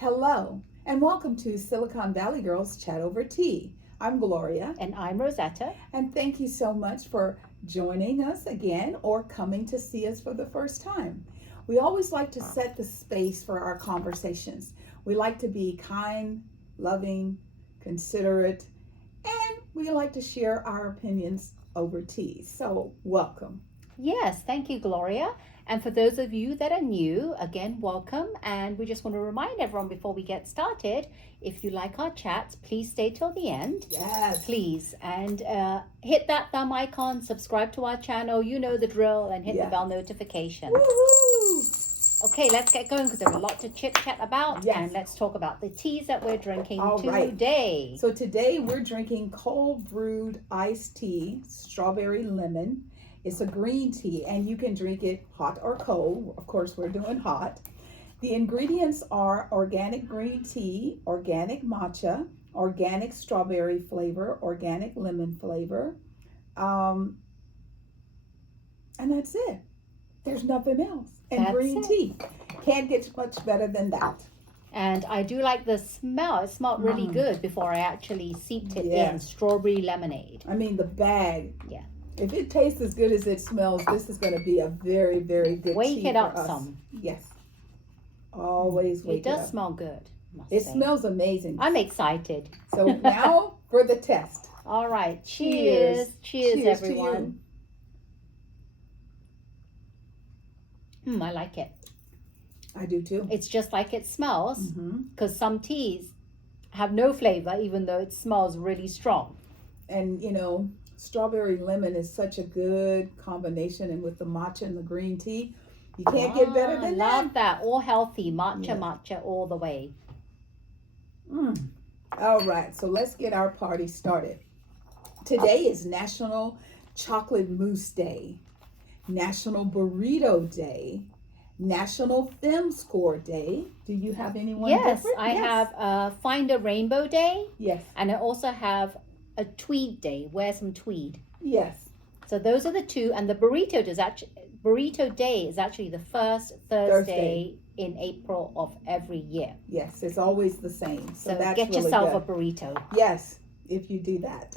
Hello, and welcome to Silicon Valley Girls Chat Over Tea. I'm Gloria. And I'm Rosetta. And thank you so much for joining us again or coming to see us for the first time. We always like to set the space for our conversations. We like to be kind, loving, considerate, and we like to share our opinions over tea. So, welcome. Yes, thank you, Gloria. And for those of you that are new, again, welcome. And we just want to remind everyone before we get started, if you like our chats, please stay till the end. Yes. Please. And hit that thumb icon, subscribe to our channel. You know the drill, and hit the bell notification. Woohoo! Okay, let's get going because there's a lot to chit-chat about. Yes. And let's talk about the teas that we're drinking Right. today. So today we're drinking cold brewed iced tea, strawberry lemon. It's a green tea, and you can drink it hot or cold. Of course, we're doing hot. The ingredients are organic green tea, organic matcha, organic strawberry flavor, organic lemon flavor, and that's it. There's nothing else. And That's green it. tea. Can't get much better than that. And I do like the smell. It smelled really good before I actually seeped it in. Yes. Strawberry lemonade. I mean, the bag. Yeah. If it tastes as good as it smells, this is going to be a very, very good Wake tea it for up us. some. Yes. Always wake It does up. smell good. must It say. smells amazing. I'm excited. So now for the test. All right. Cheers. Cheers, Cheers to everyone. I like it. I do too. It's just like it smells, Mm-hmm. because some teas have no flavor, even though it smells really strong. And you know, strawberry lemon is such a good combination, and with the matcha and the green tea, you can't get better than Love that. All healthy. Matcha, Yeah. matcha all the way. All right, so let's get our party started. Today is National Chocolate Mousse Day, National Burrito Day, National Film Score Day. Do you have anyone Yes, different? I have Find a Rainbow Day, Yes, and I also have a Tweed Day. Wear some tweed. yes. So those are the two, and the Burrito Day is actually the first Thursday in April of every year. Yes, it's always the same. So that's get really yourself good. a burrito. Yes, if you do that.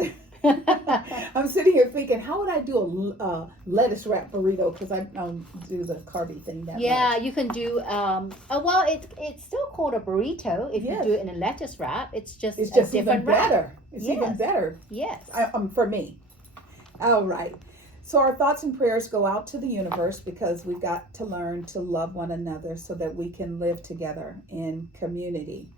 I'm sitting here thinking, how would I do a lettuce wrap burrito? Because I don't do the carby thing that Yeah, much. you can do. It's still called a burrito if Yes. you do it in a lettuce wrap. It's just It's a just different even wrap. better. It's even Yes. better. Yes. For me. All right. So our thoughts and prayers go out to the universe because we've got to learn to love one another so that we can live together in community.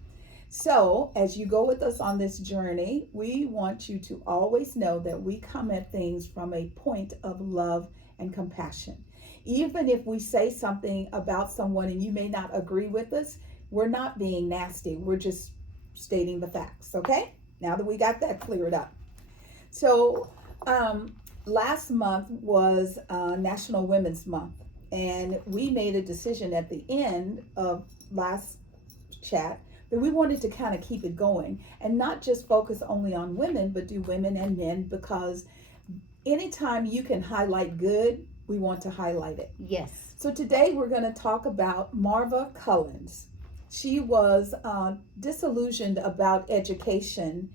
So as you go with us on this journey, we want you to always know that we come at things from a point of love and compassion. Even if we say something about someone and you may not agree with us, we're not being nasty. We're just stating the facts, okay? Now that we got that cleared up. So, last month was National Women's Month, and we made a decision at the end of last chat that we wanted to kind of keep it going and not just focus only on women, but do women and men, because anytime you can highlight good, we want to highlight it. Yes. So today we're going to talk about Marva Cullins. She was disillusioned about education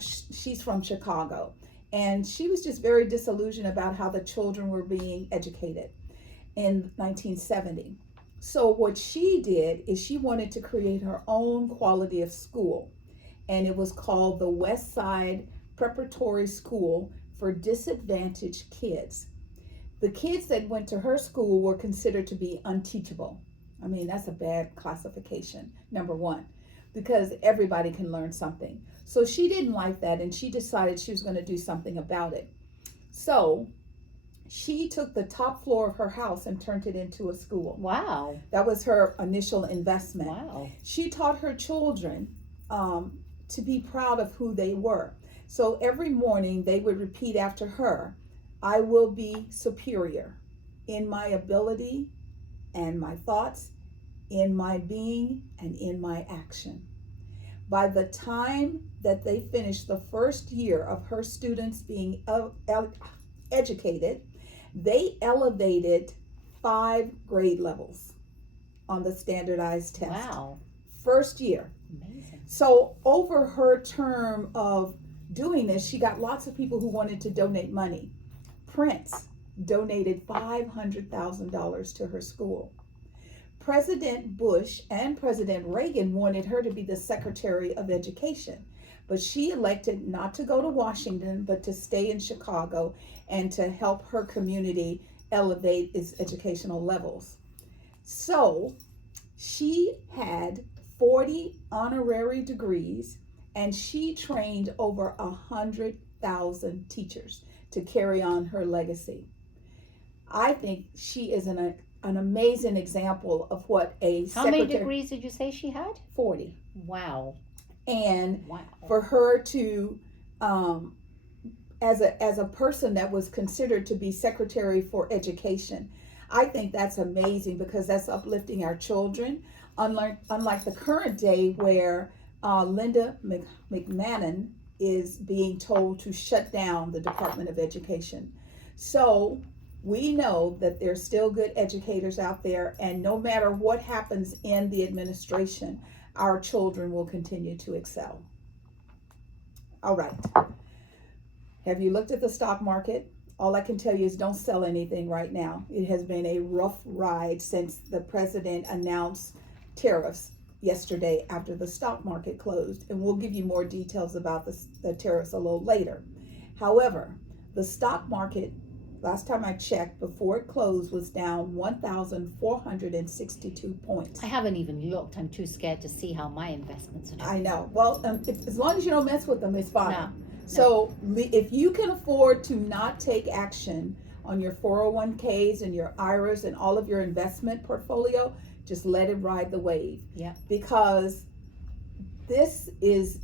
she's from Chicago. And she was just very disillusioned about how the children were being educated in 1970. So what she did is she wanted to create her own quality of school. And it was called the West Side Preparatory School for Disadvantaged Kids. The kids that went to her school were considered to be unteachable. I mean, that's a bad classification, number one, because everybody can learn something. So she didn't like that, and she decided she was going to do something about it. So she took the top floor of her house and turned it into a school. Wow. That was her initial investment. Wow. She taught her children to be proud of who they were. So every morning they would repeat after her, I will be superior in my ability and my thoughts, in my being and in my action. By the time that they finished the first year of her students being educated, they elevated 5 grade levels on the standardized test. Wow. First year. Amazing. So over her term of doing this, she got lots of people who wanted to donate money. Prince donated $500,000 to her school. President Bush and President Reagan wanted her to be the Secretary of Education, but she elected not to go to Washington, but to stay in Chicago and to help her community elevate its educational levels. So she had 40 honorary degrees, and she trained over 100,000 teachers to carry on her legacy. I think she is an amazing example of what a How many degrees did you say she had? 40. Wow. And Wow. for her to, as a person that was considered to be Secretary for Education, I think that's amazing because that's uplifting our children. Unlike the current day where Linda McMahon is being told to shut down the Department of Education. So we know that there's still good educators out there, and no matter what happens in the administration, our children will continue to excel. All right. Have you looked at the stock market? All I can tell you is don't sell anything right now. It has been a rough ride since the president announced tariffs yesterday after the stock market closed, and we'll give you more details about the tariffs a little later. However, the stock market, last time I checked, before it closed, was down 1,462 points. I haven't even looked. I'm too scared to see how my investments are doing. I know. Well, as long as you don't mess with them, it's fine. No. So if you can afford to not take action on your 401ks and your IRAs and all of your investment portfolio, just let it ride the wave. Yeah. Because this is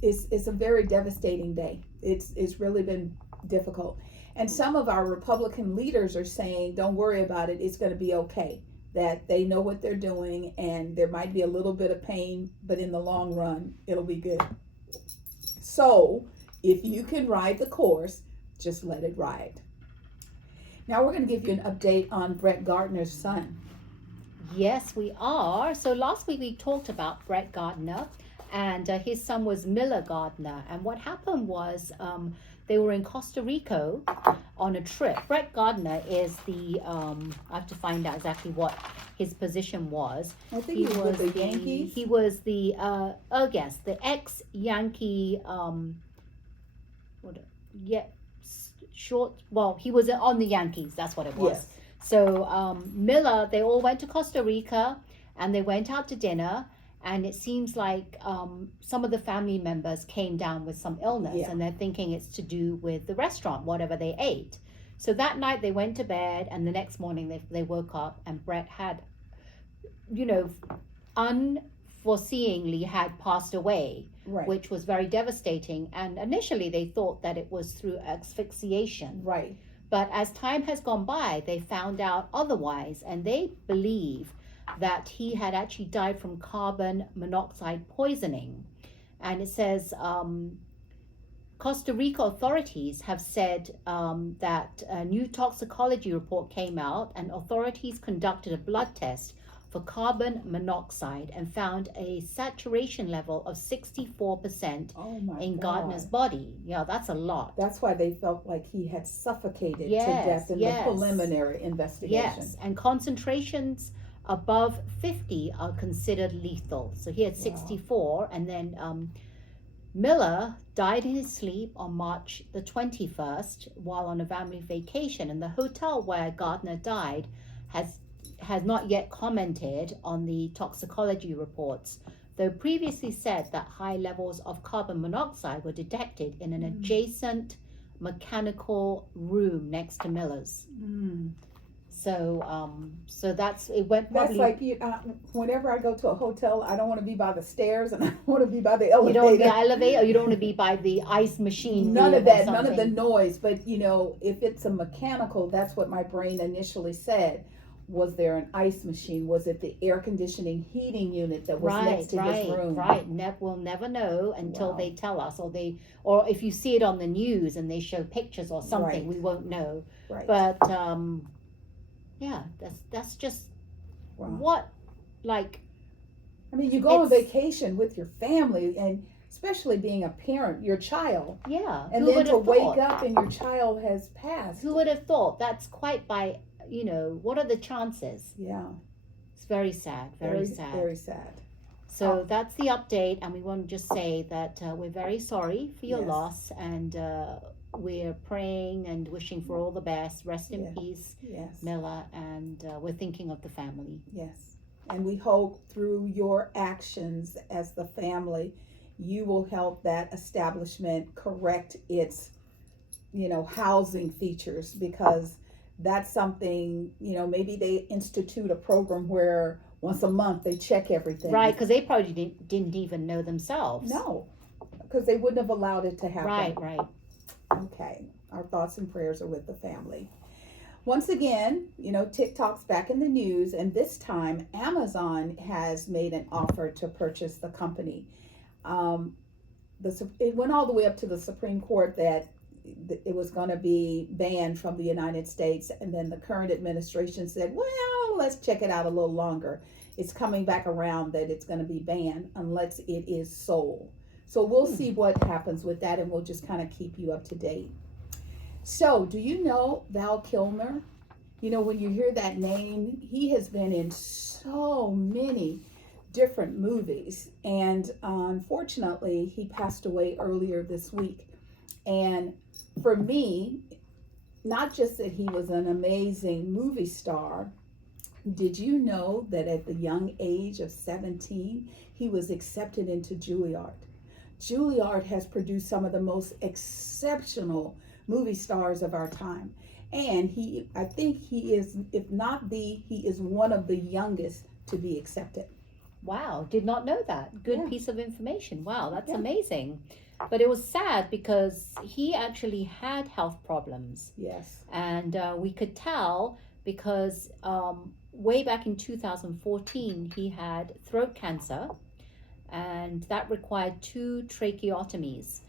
a very devastating day. It's really been difficult. And some of our Republican leaders are saying, don't worry about it, it's going to be okay. That they know what they're doing, and there might be a little bit of pain, but in the long run, it'll be good. So if you can ride the course, just let it ride. Now we're going to give you an update on Brett Gardner's son. Yes, we are. So last week we talked about Brett Gardner, and his son was Miller Gardner. And what happened was they were in Costa Rica on a trip. Brett Gardner is the, I have to find out exactly what his position was. I think he was with the Yankees. He was the, the ex-Yankee, he was on the Yankees, that's what it was. Yes. So Miller, they all went to Costa Rica and they went out to dinner, and it seems like some of the family members came down with some illness, and they're thinking it's to do with the restaurant, whatever they ate. So that night they went to bed, and the next morning they woke up and Brett had, unforeseeingly had passed away, Right. which was very devastating. And initially they thought that it was through asphyxiation. Right. But as time has gone by, they found out otherwise, and they believe that he had actually died from carbon monoxide poisoning. And it says Costa Rica authorities have said that a new toxicology report came out, and authorities conducted a blood test for carbon monoxide and found a saturation level of 64% in Gardner's body. Yeah, that's a lot. That's why they felt like he had suffocated to death in the preliminary investigation. Yes, and concentrations above 50 are considered lethal. So he had 64, and then Miller died in his sleep on March the 21st while on a family vacation, and the hotel where Gardner died has not yet commented on the toxicology reports, though previously said that high levels of carbon monoxide were detected in an adjacent mechanical room next to Miller's. So that's it. Went probably. That's like whenever I go to a hotel, I don't want to be by the stairs, and I want to be by the elevator. You don't want to be elevator, or you don't want to be by the ice machine. None of that, none of the noise. But if it's a mechanical, that's what my brain initially said. Was there an ice machine? Was it the air conditioning heating unit that was next to his room? Right. We'll never know until they tell us, or if you see it on the news and they show pictures or something, we won't know. Right. But that's just what, like, I mean, you go on It's- vacation with your family, and especially being a parent, your child, Yeah. and Who then would to have wake thought? up and your child has passed. Who would have thought? That's quite by, what are the chances? Yeah, It's very sad, very sad. very sad. So that's the update, and we want to just say that we're very sorry for your Yes. loss, and we're praying and wishing for all the best. Rest in Yeah. peace, Yes, Miller, and we're thinking of the family. yes. And we hope through your actions as the family, you will help that establishment correct its, housing features, because that's something, maybe they institute a program where once a month they check everything. Right, because they probably didn't even know themselves. No, because they wouldn't have allowed it to happen. Right. Okay, our thoughts and prayers are with the family. Once again, TikTok's back in the news, and this time Amazon has made an offer to purchase the company. It went all the way up to the Supreme Court that it was going to be banned from the United States, and then the current administration said, well, let's check it out a little longer. It's coming back around that it's going to be banned unless it is sold. So we'll see what happens with that, and we'll just kind of keep you up to date. So, do you know Val Kilmer? When you hear that name, he has been in so many different movies, and unfortunately, he passed away earlier this week. And for me, not just that he was an amazing movie star, did you know that at the young age of 17, he was accepted into Juilliard? Juilliard has produced some of the most exceptional movie stars of our time. And I think he is, if not he is one of the youngest to be accepted. Wow, did not know that. Good Yeah. piece of information. Wow, that's Yeah. amazing. But it was sad because he actually had health problems. Yes. And we could tell because way back in 2014, he had throat cancer, and that required 2 tracheotomies.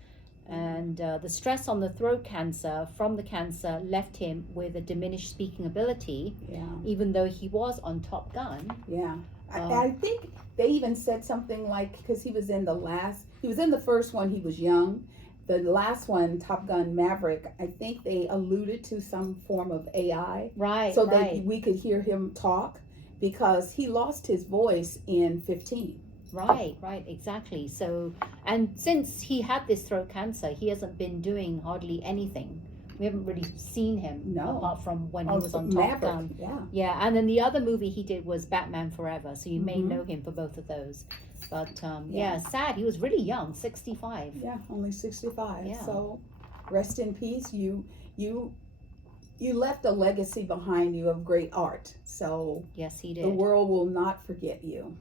And the stress on the throat cancer from the cancer left him with a diminished speaking ability, Yeah. even though he was on Top Gun. Yeah. I think they even said something like, because he was in the first one, he was young. The last one, Top Gun Maverick, I think they alluded to some form of AI. Right, So right. that we could hear him talk, because he lost his voice in 15. Right, exactly. So, and since he had this throat cancer, he hasn't been doing hardly anything. We haven't really seen him, No. apart from when he was on Top Maverick. Gun. Yeah. Yeah, and then the other movie he did was Batman Forever, so you may Mhm. know him for both of those. But Yeah. sad. He was really young, 65. Yeah, only 65. Yeah. So rest in peace. You left a legacy behind you of great art. So Yes, he the did. world will not forget you.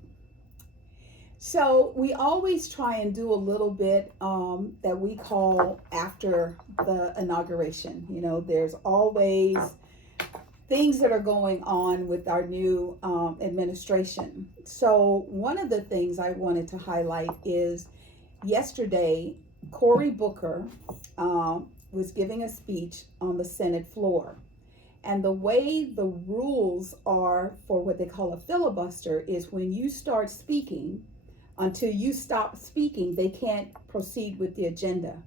So we always try and do a little bit that we call after the inauguration. There's always things that are going on with our new administration. So one of the things I wanted to highlight is yesterday, Cory Booker was giving a speech on the Senate floor. And the way the rules are for what they call a filibuster is when you start speaking, until you stop speaking, they can't proceed with the agenda.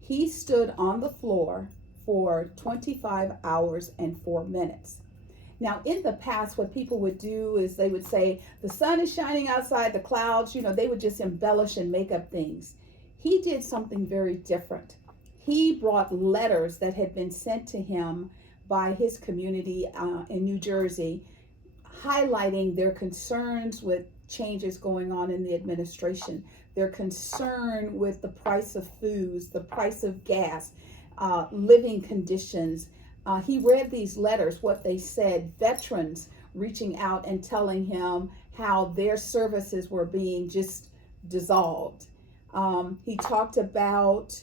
He stood on the floor for 25 hours and 4 minutes. Now, in the past, what people would do is they would say, the sun is shining outside the clouds. They would just embellish and make up things. He did something very different. He brought letters that had been sent to him by his community in New Jersey, highlighting their concerns with changes going on in the administration, their concern with the price of foods, the price of gas, living conditions. He read these letters, what they said, veterans reaching out and telling him how their services were being just dissolved. He talked about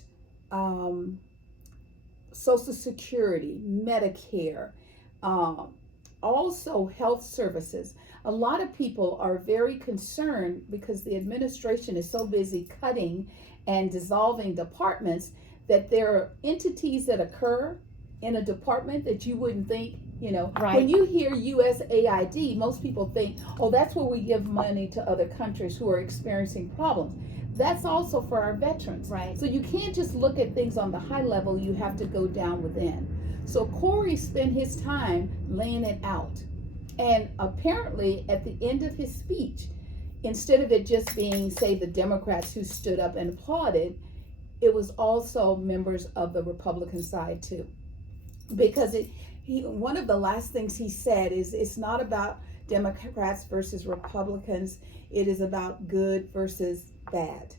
Social Security, Medicare, also health services. A lot of people are very concerned because the administration is so busy cutting and dissolving departments that there are entities that occur in a department that you wouldn't think You know, Right. when you hear USAID, most people think, oh, that's where we give money to other countries who are experiencing problems. That's also for our veterans. Right. So you can't just look at things on the high level, you have to go down within. So Corey spent his time laying it out. And apparently, at the end of his speech, instead of it just being, say, the Democrats who stood up and applauded, it was also members of the Republican side too. Because one of the last things he said is it's not about Democrats versus Republicans. It is about good versus bad.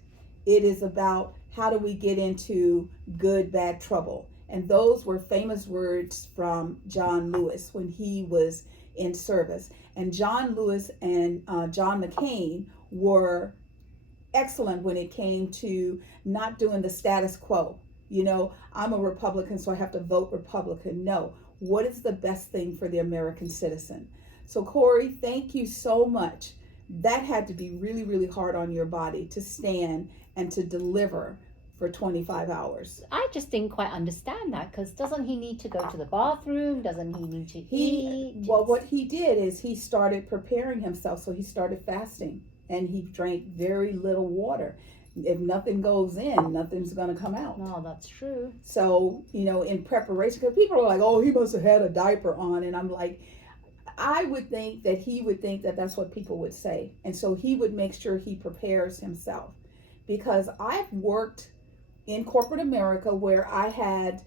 It is about how do we get into good, bad trouble. And those were famous words from John Lewis when he was in service. And John Lewis and John McCain were excellent when it came to not doing the status quo. You know, I'm a Republican, so I have to vote Republican. No, what is the best thing for the American citizen? So Corey, thank you so much. That had to be really, really hard on your body to stand and to deliver for 25 hours. I just didn't quite understand that, because doesn't he need to go to the bathroom? Doesn't he need to eat? Well, what he did is he started preparing himself. So he started fasting and he drank very little water. If nothing goes in, nothing's going to come out. No, that's true. So, you know, in preparation, because people are like, oh, he must have had a diaper on. And I'm like, I would think that he would think that that's what people would say. And so he would make sure he prepares himself. Because I've worked in corporate America where I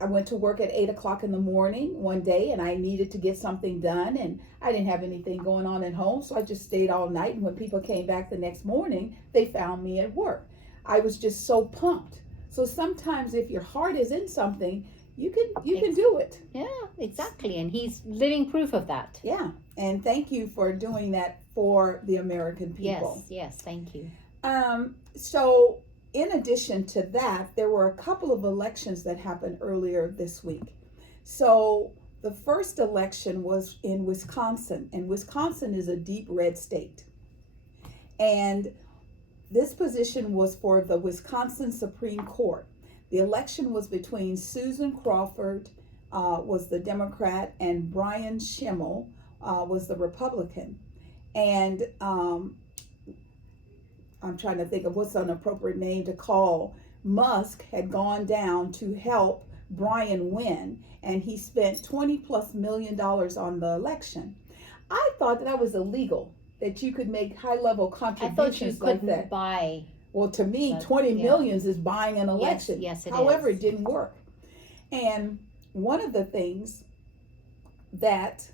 went to work at 8 o'clock in the morning one day and I needed to get something done and I didn't have anything going on at home. So I just stayed all night. And when people came back the next morning, they found me at work. I was just so pumped. So sometimes if your heart is in something, you can do it. Yeah, exactly. And he's living proof of that. Yeah. And thank you for doing that for the American people. Yes, thank you. So in addition to that, there were a couple of elections that happened earlier this week. So the first election was in Wisconsin, and Wisconsin is a deep red state. And this position was for the Wisconsin Supreme Court. The election was between Susan Crawford, was the Democrat, and Brian Schimmel was the Republican. And I'm trying to think of what's an appropriate name to call. Musk had gone down to help Brian win, and he spent $20+ million on the election. I thought that was illegal, that you could make high-level contributions like that. I thought you couldn't buy. Well, to me, 20 million is buying an election. Yes, it However, is. It didn't work. And one of the things that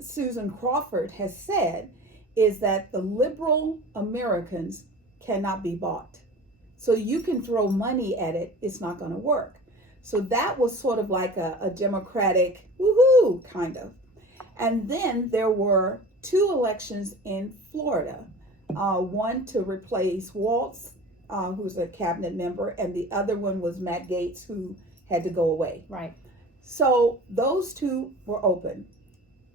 Susan Crawford has said is that the liberal Americans cannot be bought. So you can throw money at it, it's not going to work. So that was sort of like a Democratic woohoo kind of. And then there were two elections in Florida, one to replace Waltz, who's a cabinet member, and the other one was Matt Gaetz, who had to go away. Right. So those two were open.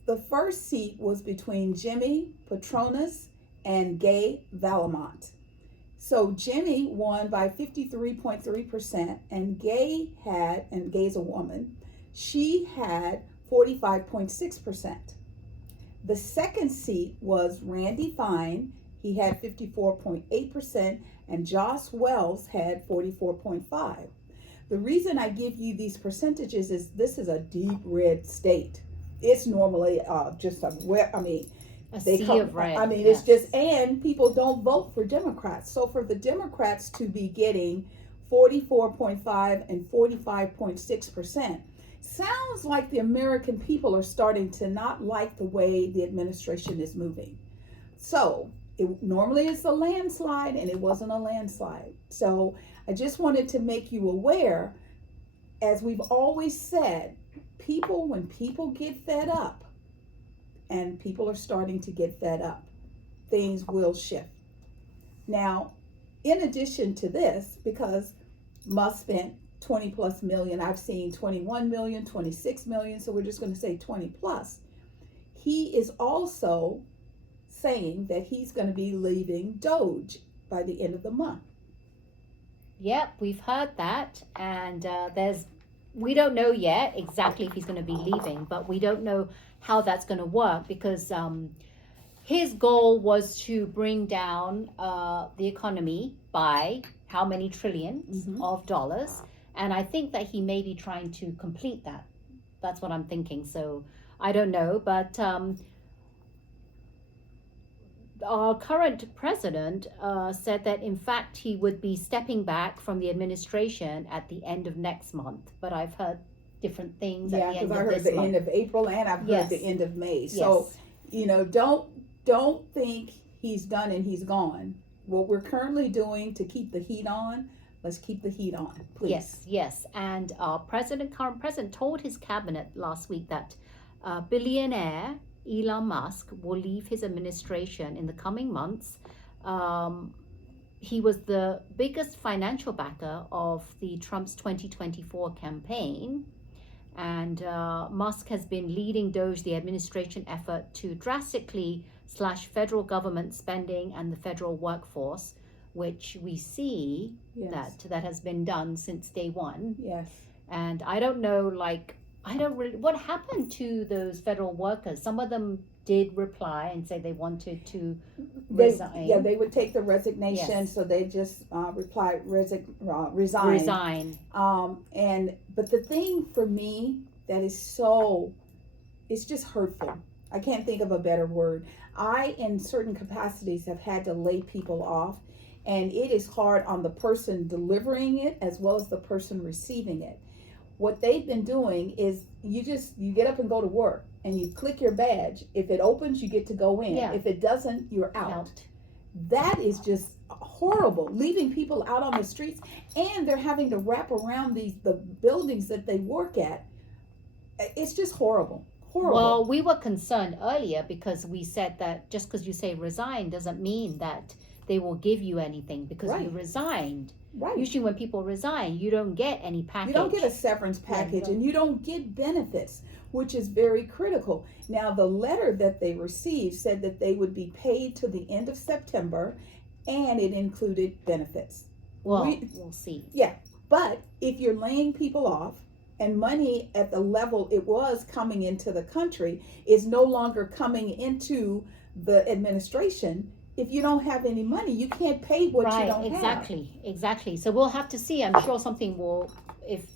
The first seat was between Jimmy Patronis and Gay Valamont. So Jimmy won by 53.3%, and Gay's a woman, she had 45.6%. The second seat was Randy Fine, he had 54.8%, and Joss Wells had 44.5%. The reason I give you these percentages is this is a deep red state. It's normally just a sea of red. It's just, and people don't vote for Democrats. So for the Democrats to be getting 44.5 and 45.6%, sounds like the American people are starting to not like the way the administration is moving. So normally it's a landslide, and it wasn't a landslide. So I just wanted to make you aware, as we've always said, when people get fed up, and people are starting to get fed up, things will shift. Now, in addition to this, because Musk spent 20+ million, I've seen 21 million, 26 million, so we're just going to say 20+. He is also saying that he's going to be leaving DOGE by the end of the month. Yep, we've heard that, and there's we don't know yet exactly if he's going to be leaving, but we don't know how that's going to work because his goal was to bring down the economy by how many trillions of dollars. And I think that he may be trying to complete that. That's what I'm thinking. So I don't know. But our current president said that, in fact, he would be stepping back from the administration at the end of next month. But I've heard different things at the end of this month. Yeah, because I heard the end of April and I've heard the end of May. So, don't think he's done and he's gone. What we're currently doing to keep the heat on, let's keep the heat on, please. Yes. And our current president told his cabinet last week that billionaire Elon Musk will leave his administration in the coming months. He was the biggest financial backer of the Trump's 2024 campaign. And Musk has been leading DOGE, the administration effort to drastically slash federal government spending and the federal workforce, which we see that has been done since day one. Yes. And I don't know, what happened to those federal workers? Some of them did reply and say they wanted to resign. They would take the resignation, so they just replied resign. Resign. But the thing for me that is it's just hurtful. I can't think of a better word. I, in certain capacities, have had to lay people off, and it is hard on the person delivering it as well as the person receiving it. What they've been doing is you get up and go to work and you click your badge. If it opens, you get to go in. Yeah. If it doesn't, you're out. That is just horrible, leaving people out on the streets, and they're having to wrap around the buildings that they work at. It's just horrible. Well, we were concerned earlier because we said that just because you say resign doesn't mean that they will give you anything because you resigned. Right. Usually when people resign, you don't get any package. You don't get a severance package, and you don't get benefits, which is very critical. Now, the letter that they received said that they would be paid to the end of September, and it included benefits. Well, we'll see. Yeah, but if you're laying people off, and money at the level it was coming into the country is no longer coming into the administration, if you don't have any money, you can't pay what you don't have. Exactly. So we'll have to see. I'm sure something will, if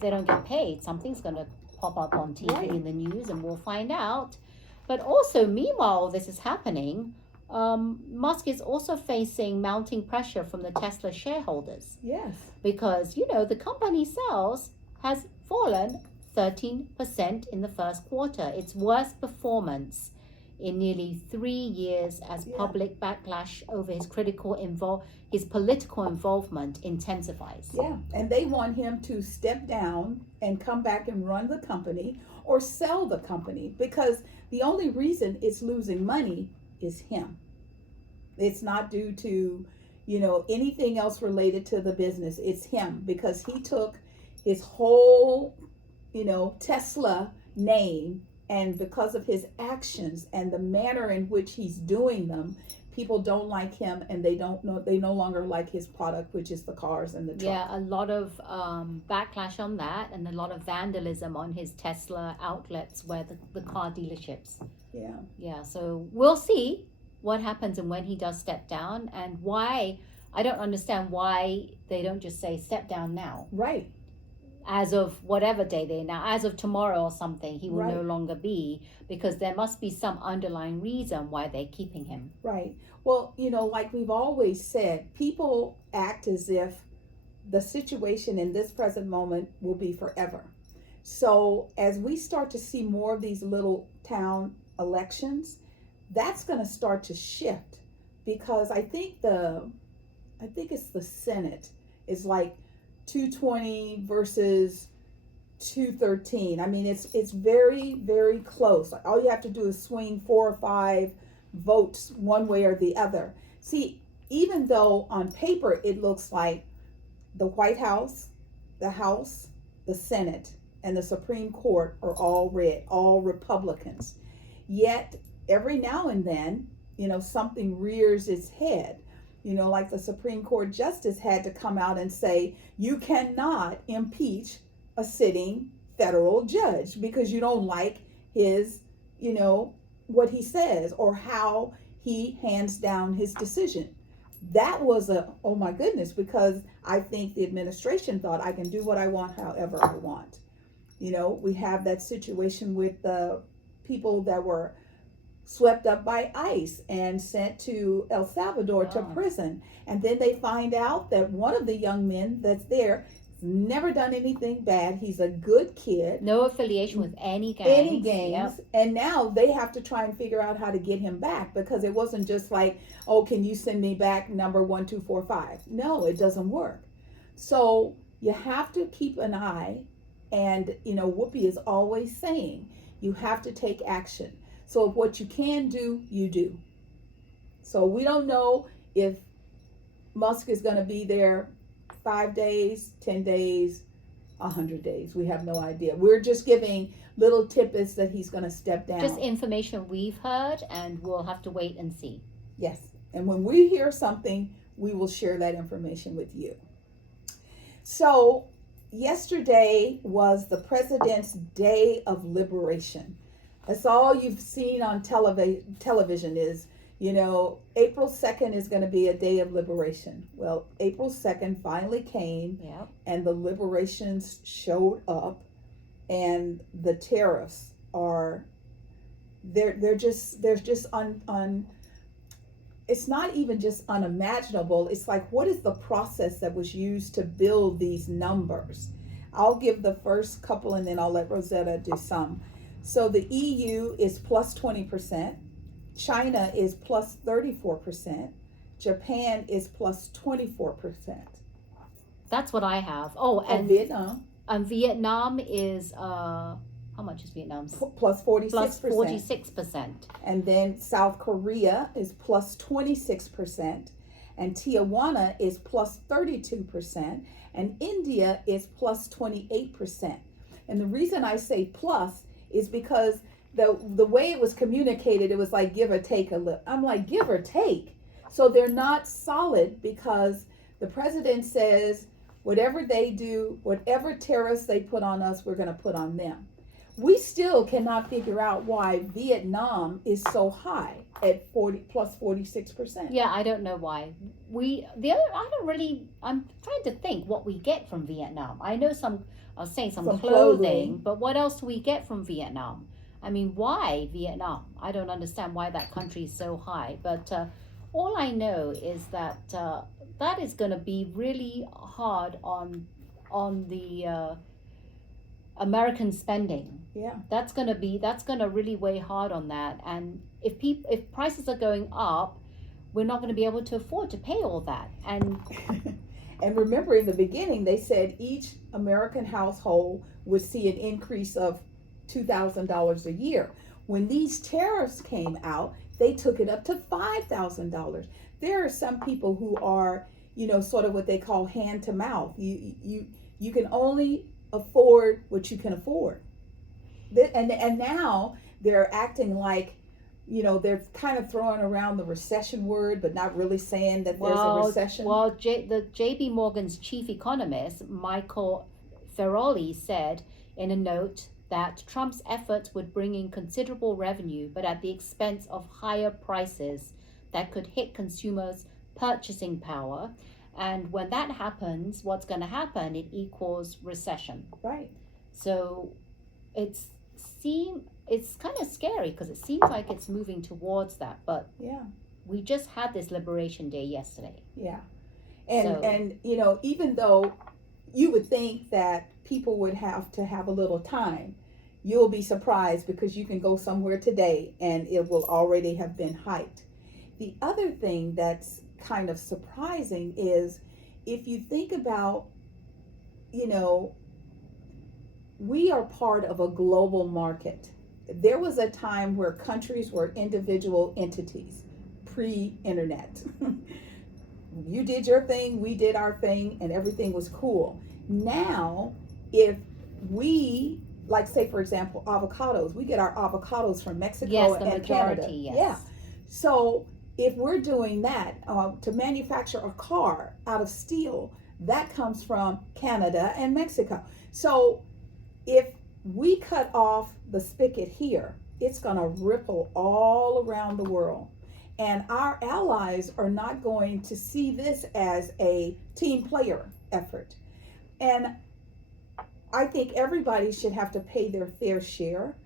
they don't get paid, something's going to pop up on TV in the news, and we'll find out. But also, meanwhile, this is happening. Musk is also facing mounting pressure from the Tesla shareholders. Yes. Because, the company sales has fallen 13% in the first quarter. Its worst performance in nearly 3 years as public backlash over his political involvement intensifies. Yeah, and they want him to step down and come back and run the company or sell the company, because the only reason it's losing money is him. It's not due to, anything else related to the business. It's him, because he took his whole, Tesla name, and because of his actions and the manner in which he's doing them, people don't like him, and they no longer like his product, which is the cars and the truck. Yeah, a lot of backlash on that, and a lot of vandalism on his Tesla outlets where the car dealerships. Yeah, so we'll see what happens and when he does step down, and why. I don't understand why they don't just say step down now. Right. As of whatever day as of tomorrow or something, he will no longer be, because there must be some underlying reason why they're keeping him. Right. Well, like we've always said, people act as if the situation in this present moment will be forever. So as we start to see more of these little town elections, that's going to start to shift, because I think it's the Senate is like 220 versus 213. I mean, it's very, very close. All you have to do is swing 4 or 5 votes one way or the other. See, even though on paper it looks like the White House, the House, the Senate, and the Supreme Court are all red, all Republicans, yet every now and then, something rears its head. Like the Supreme Court justice had to come out and say, you cannot impeach a sitting federal judge because you don't like his, what he says or how he hands down his decision. That was oh my goodness, because I think the administration thought I can do what I want however I want. We have that situation with the people that were swept up by ICE and sent to El Salvador to prison. And then they find out that one of the young men that's there has never done anything bad. He's a good kid. No affiliation with any gangs. Any gangs. Yep. And now they have to try and figure out how to get him back, because it wasn't just like, oh, can you send me back number 1245? No, it doesn't work. So you have to keep an eye. And, Whoopi is always saying, you have to take action. So if what you can do, you do. So we don't know if Musk is going to be there 5 days, 10 days, 100 days. We have no idea. We're just giving little tidbits that he's going to step down. Just information we've heard, and we'll have to wait and see. Yes. And when we hear something, we will share that information with you. So yesterday was the President's Day of Liberation. That's all you've seen on television is, April 2nd is going to be a day of liberation. Well, April 2nd finally came, yep. And the liberations showed up, and the tariffs are, they're just it's not even just unimaginable. It's like, what is the process that was used to build these numbers? I'll give the first couple and then I'll let Rosetta do some. So the EU is plus 20%, China is plus 34%, Japan is plus 24%. That's what I have. Oh, and Vietnam. And Vietnam is, how much is Vietnam? Plus 46%. Plus 46%. And then South Korea is plus 26%, and Tijuana is plus 32%, and India is plus 28%. And the reason I say plus is because the way it was communicated, it was like give or take a little. I'm like, give or take. So they're not solid, because the president says whatever they do, whatever tariffs they put on us, we're going to put on them. We still cannot figure out why Vietnam is so high at 46%. Yeah, I don't know why. I'm trying to think what we get from Vietnam. I know some clothing, but what else do we get from Vietnam? I mean, why Vietnam? I don't understand why that country is so high. But all I know is that that is going to be really hard on the American spending. Yeah, that's going to really weigh hard on that. And if prices are going up, we're not going to be able to afford to pay all that. And and remember, in the beginning, they said each American household would see an increase of $2,000 a year. When these tariffs came out, they took it up to $5,000. There are some people who are, sort of what they call hand to mouth. You can only afford what you can afford. And now they're acting like, they're kind of throwing around the recession word, but not really saying that there's a recession. Well, the J.P. Morgan's chief economist, Michael Feroli, said in a note that Trump's efforts would bring in considerable revenue, but at the expense of higher prices that could hit consumers' purchasing power. And when that happens, what's going to happen? It equals recession. Right. So it's kind of scary, because it seems like it's moving towards that. But yeah, we just had this Liberation Day yesterday. Yeah. And even though you would think that people would have to have a little time, you'll be surprised, because you can go somewhere today and it will already have been hiked. The other thing that's kind of surprising is, if you think about, we are part of a global market. There was a time where countries were individual entities, pre-internet. You did your thing, we did our thing, and everything was cool. Now, if we, like, say, for example, avocados, we get our avocados from Mexico and Canada. Yes. Yeah. So if we're doing that, to manufacture a car out of steel, that comes from Canada and Mexico. So if we cut off the spigot here, it's going to ripple all around the world. And our allies are not going to see this as a team player effort. And I think everybody should have to pay their fair share.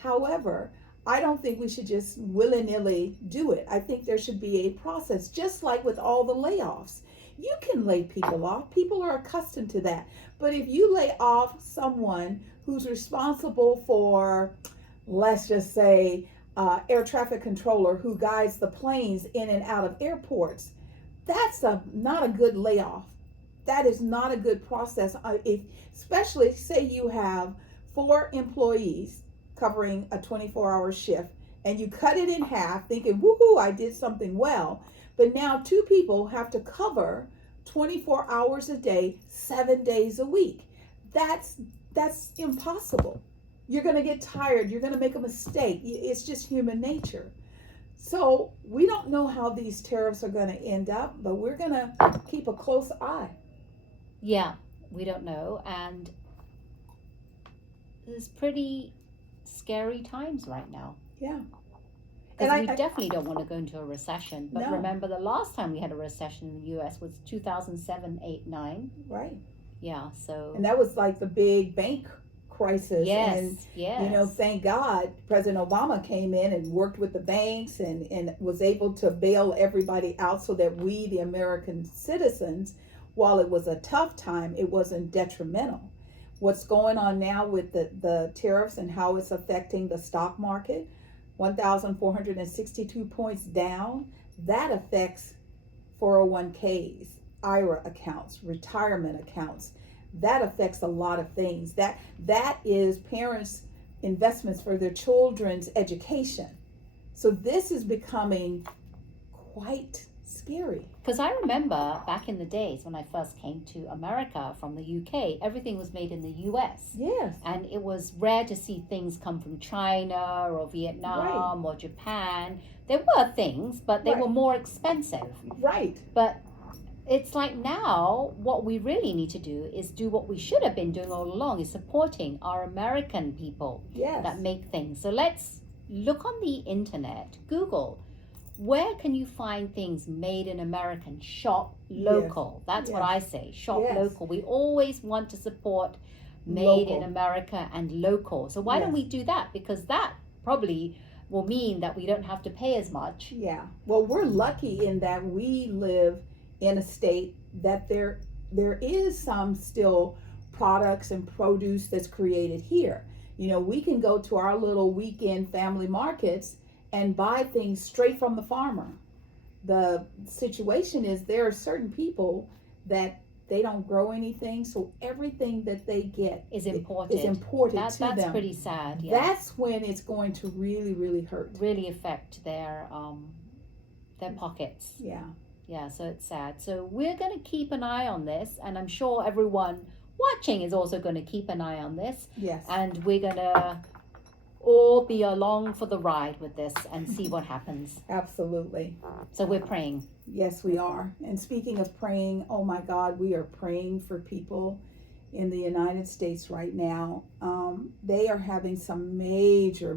However, I don't think we should just willy-nilly do it. I think there should be a process, just like with all the layoffs. You can lay people off. People are accustomed to that. But if you lay off someone who's responsible for, let's just say, air traffic controller who guides the planes in and out of airports, that's not a good layoff. That is not a good process. Especially say you have 4 employees covering a 24-hour shift, and you cut it in half thinking, woohoo, I did something well. But now 2 people have to cover 24 hours a day, 7 days a week. That's impossible. You're going to get tired. You're going to make a mistake. It's just human nature. So we don't know how these tariffs are going to end up, but we're going to keep a close eye. Yeah, we don't know. And there's pretty scary times right now. Yeah. Because we definitely don't want to go into a recession. But No. remember, the last time we had a recession in the U.S. was 2007, 8, 9. Right. Yeah, so. And that was like the big bank crisis. Yes, and, yes. thank God President Obama came in and worked with the banks and was able to bail everybody out so that we, the American citizens, while it was a tough time, it wasn't detrimental. What's going on now with the tariffs and how it's affecting the stock market, 1,462 points down, that affects 401ks, IRA accounts, retirement accounts. That affects a lot of things. That is parents' investments for their children's education. So this is becoming quite scary. Because I remember back in the days when I first came to America from the UK, everything was made in the US. Yes. And it was rare to see things come from China or Vietnam or Japan. There were things, but they were more expensive. Right. But it's like now what we really need to do is do what we should have been doing all along, is supporting our American people that make things. So let's look on the internet, Google, where can you find things made in America? Shop local. That's what I say, shop local. We always want to support made in America and local. So why don't we do that? Because that probably will mean that we don't have to pay as much. Yeah. Well, we're lucky in that we live in a state that there is some still products and produce that's created here. We can go to our little weekend family markets and buy things straight from the farmer. The situation is there are certain people that they don't grow anything, so everything that they get is imported to that's them. That's pretty sad. Yeah. That's when it's going to really, really hurt. Really affect their pockets. Yeah, so it's sad. So we're going to keep an eye on this, and I'm sure everyone watching is also going to keep an eye on this. Yes. And we're going to all be along for the ride with this and see what happens. Absolutely. So we're praying. Yes, we are. And speaking of praying, oh my God, we are praying for people in the United States right now. They are having some major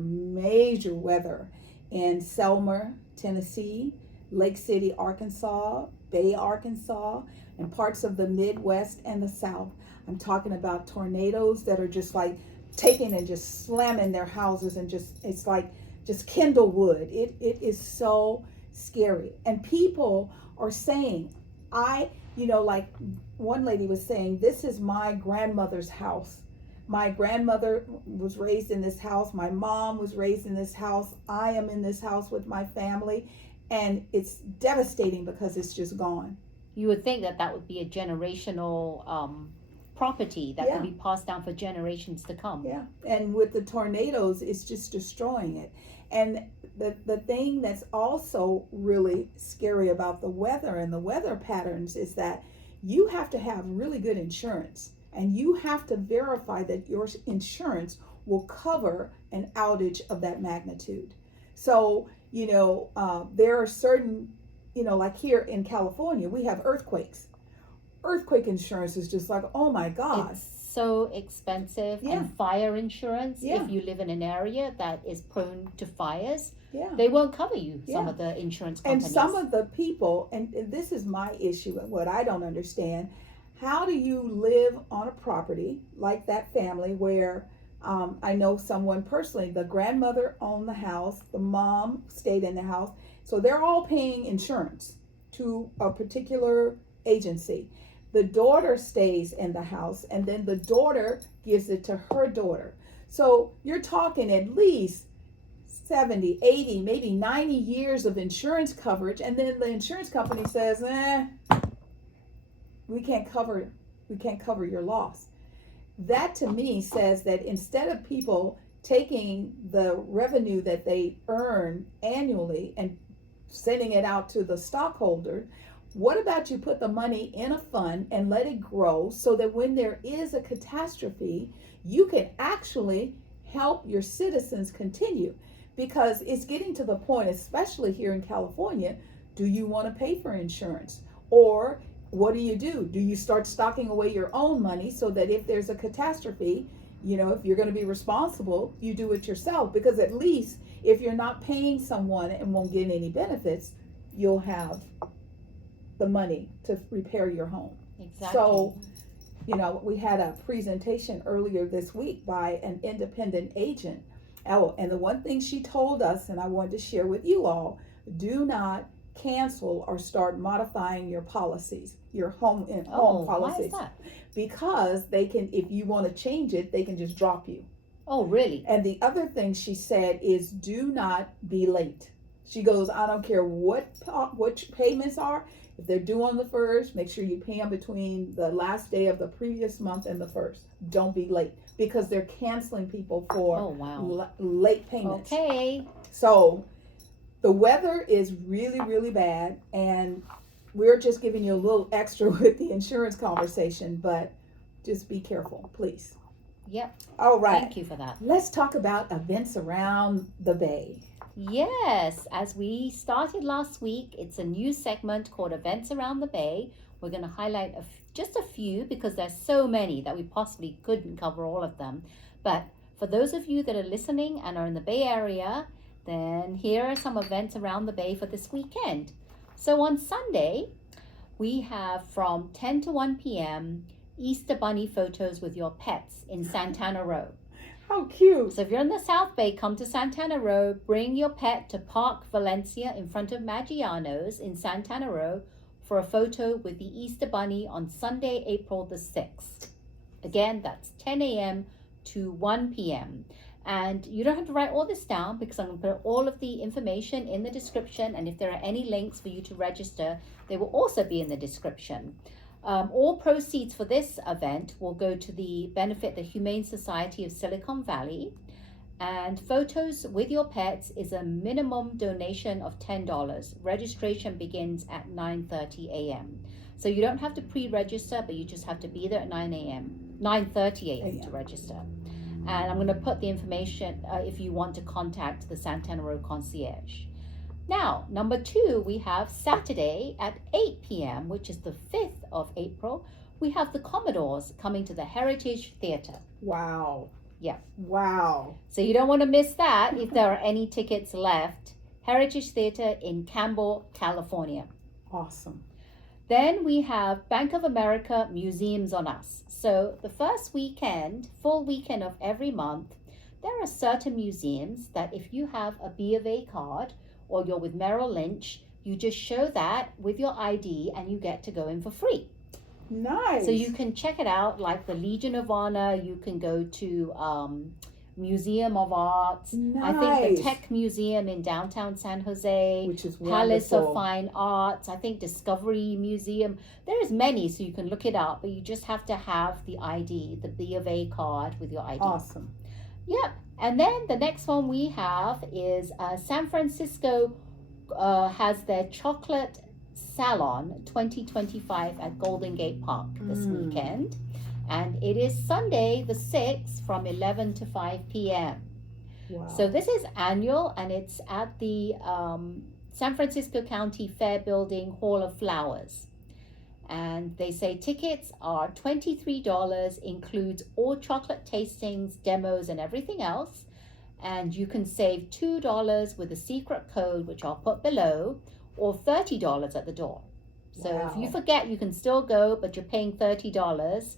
weather in Selma, Tennessee, Lake City, Arkansas, Bay, Arkansas, and parts of the Midwest and the South. I'm talking about tornadoes that are just like taking and just slamming their houses and it's like just kindle wood. It is so scary. And people are saying, like one lady was saying, this is my grandmother's house. My grandmother was raised in this house. My mom was raised in this house. I am in this house with my family. And it's devastating because it's just gone. You would think that would be a generational property that can be passed down for generations to come. Yeah, and with the tornadoes, it's just destroying it. And the thing that's also really scary about the weather and the weather patterns is that you have to have really good insurance, and you have to verify that your insurance will cover an outage of that magnitude. So, there are certain, like here in California, we have earthquakes. earthquake insurance is just like, oh my God. It's so expensive. Yeah. And fire insurance, Yeah. if you live in an area that is prone to fires, Yeah. they won't cover you, some Yeah. of the insurance And companies. some of the people, and this is my issue and what I don't understand, how do you live on a property like that family where I know someone personally, the grandmother owned the house, the mom stayed in the house, so they're all paying insurance to a particular agency. The daughter stays in the house, and then the daughter gives it to her daughter. So you're talking at least 70, 80, maybe 90 years of insurance coverage, and then the insurance company says, we can't cover your loss. That to me says that instead of people taking the revenue that they earn annually and sending it out to the stockholder, what about you put the money in a fund and let it grow so that when there is a catastrophe, you can actually help your citizens continue? Because it's getting to the point, especially here in California, do you want to pay for insurance? Or what do? Do you start stocking away your own money so that if there's a catastrophe, if you're going to be responsible, you do it yourself? Because at least if you're not paying someone and won't get any benefits, you'll have the money to repair your home. Exactly. So, we had a presentation earlier this week by an independent agent. Oh, and the one thing she told us, and I wanted to share with you all, do not cancel or start modifying your policies, your home policies. Why is that? Because they can, if you want to change it, they can just drop you. Oh, really? And the other thing she said is do not be late. She goes, I don't care what payments are. If they're due on the 1st, make sure you pay them between the last day of the previous month and the 1st. Don't be late, because they're canceling people for late payments. Okay. So the weather is really, really bad, and we're just giving you a little extra with the insurance conversation, but just be careful, please. Yep. All right. Thank you for that. Let's talk about events around the Bay. Yes, as we started last week, it's a new segment called Events Around the Bay. We're going to highlight just a few because there's so many that we possibly couldn't cover all of them. But for those of you that are listening and are in the Bay Area, then here are some events around the Bay for this weekend. So on Sunday, we have from 10 to 1 p.m. Easter Bunny photos with your pets in Santana Row. How cute. So if you're in the South Bay, come to Santana Row, bring your pet to Park Valencia in front of Maggiano's in Santana Row for a photo with the Easter Bunny on Sunday, April the 6th. Again, that's 10 a.m. to 1 p.m. And you don't have to write all this down because I'm going to put all of the information in the description. And if there are any links for you to register, they will also be in the description. All proceeds for this event will go to benefit the Humane Society of Silicon Valley. And photos with your pets is a minimum donation of $10. Registration begins at 9:30 a.m. So you don't have to pre-register, but you just have to be there at 9:30 a.m. to register. And I'm going to put the information if you want to contact the Santana Row Concierge. Now, number 2, we have Saturday at 8 p.m., which is the 5th of April. We have the Commedors coming to the Heritage Theater. Wow. Yeah. Wow. So you don't want to miss that if there are any tickets left. Heritage Theater in Campbell, California. Awesome. Then we have Bank of America Museums on Us. So the first full weekend of every month, there are certain museums that if you have a B of A card, or you're with Merrill Lynch, you just show that with your ID and you get to go in for free. Nice. So you can check it out, like the Legion of Honor. You can go to Museum of Arts. Nice. I think the Tech Museum in downtown San Jose. Which is Palace wonderful. of Fine Arts. I think Discovery Museum. There is many, so you can look it up, but you just have to have the ID, the B of A card with your ID. Awesome. Yep. And then the next one we have is San Francisco has their chocolate Salon 2025 at Golden Gate Park this weekend. And it is Sunday the 6th from 11 to 5 p.m. Wow. So this is annual, and it's at the San Francisco County Fair Building Hall of Flowers. And they say tickets are $23, includes all chocolate tastings, demos, and everything else. And you can save $2 with a secret code, which I'll put below, or $30 at the door. So Wow. if you forget, you can still go, but you're paying $30.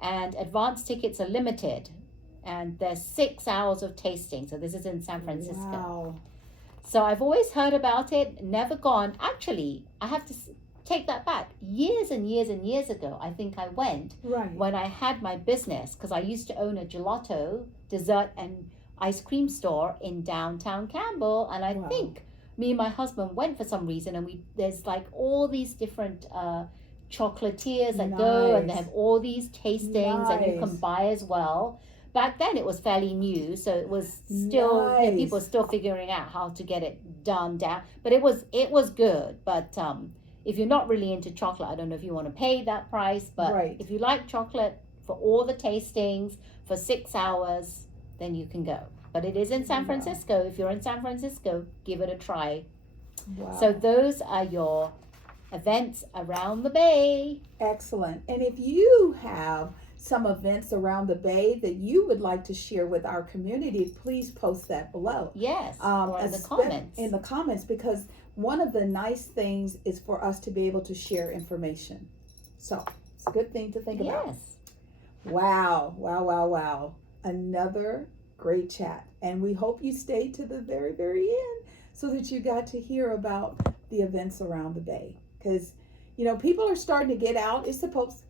And advance tickets are limited. And there's 6 hours of tasting. So this is in San Francisco. Wow. So I've always heard about it, never gone. Actually, I have to take that back. Years and years and years ago, I think I went Right. when I had my business, because I used to own a gelato, dessert, and ice cream store in downtown Campbell. And I Wow. think me and my husband went for some reason, and there's like all these different chocolatiers that go, and they Nice. have all these tastings, and you can Nice. buy as well. Back then it was fairly new, so it was still Nice. people were still figuring out how to get it done down. But it was good. But if you're not really into chocolate, I don't know if you want to pay that price. But Right. if you like chocolate for all the tastings for 6 hours, then you can go. But it is in San Wow. Francisco. If you're in San Francisco, give it a try. Wow. So those are your events around the Bay. Excellent. And if you have some events around the Bay that you would like to share with our community, please post that below. Yes, or in the espe- comments. In the comments, because one of the nice things is for us to be able to share information. So it's a good thing to think about. Yes. Wow, wow, wow, wow. Another great chat. And we hope you stayed to the very, very end so that you got to hear about the events around the Bay. Because, people are starting to get out. It's supposed,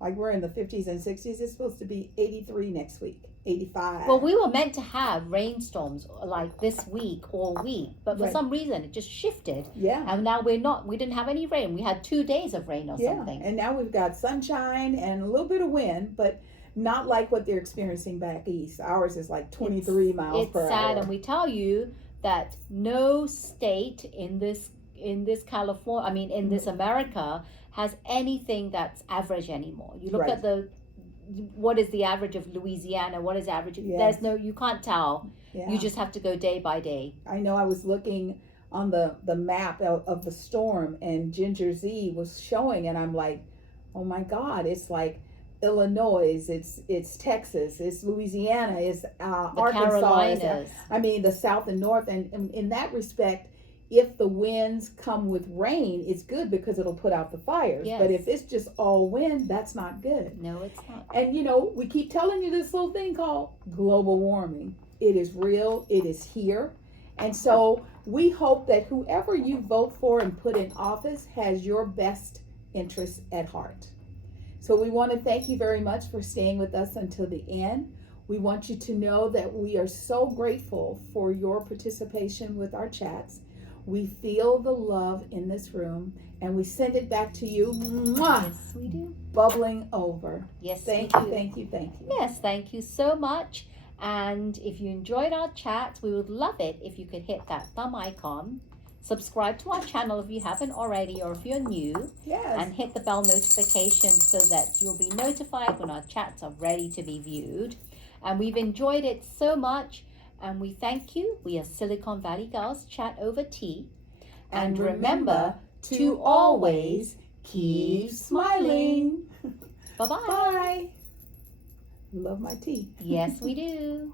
like we're in the 50s and 60s, it's supposed to be 83 next week, 85. Well, we were meant to have rainstorms like this week all week, but for Right. some reason it just shifted. Yeah. And now we didn't have any rain. We had 2 days of rain or Yeah. something. And now we've got sunshine and a little bit of wind, but not like what they're experiencing back east. Ours is like 23 miles It's per sad, hour. and we tell you that no state in this California, in this America, has anything that's average anymore. You look Right. at what is the average of Louisiana, what is average, Yes. you can't tell. Yeah. You just have to go day by day. I know I was looking on the map of the storm, and Ginger Z was showing, and I'm like, oh my God, it's like Illinois, it's Texas, it's Louisiana, it's The Arkansas, Carolinas. the South and North, and in that respect, if the winds come with rain, it's good because it'll put out the fires. Yes. But if it's just all wind, that's not good. No, it's not. And we keep telling you this little thing called global warming. It is real, it is here. And so we hope that whoever you vote for and put in office has your best interests at heart. So we want to thank you very much for staying with us until the end. We want you to know that we are so grateful for your participation with our chats. We feel the love in this room, and we send it back to you. Mwah! Yes, we do. Bubbling over. Yes, Thank we you, do. thank you, thank you. Yes, thank you so much. And if you enjoyed our chat, we would love it if you could hit that thumb icon, subscribe to our channel if you haven't already, or if you're new, Yes. and hit the bell notification so that you'll be notified when our chats are ready to be viewed. And we've enjoyed it so much, and we thank you. We are Silicon Valley Girls Chat Over Tea. And remember to always keep smiling. Bye-bye. Bye. Love my tea. Yes, we do.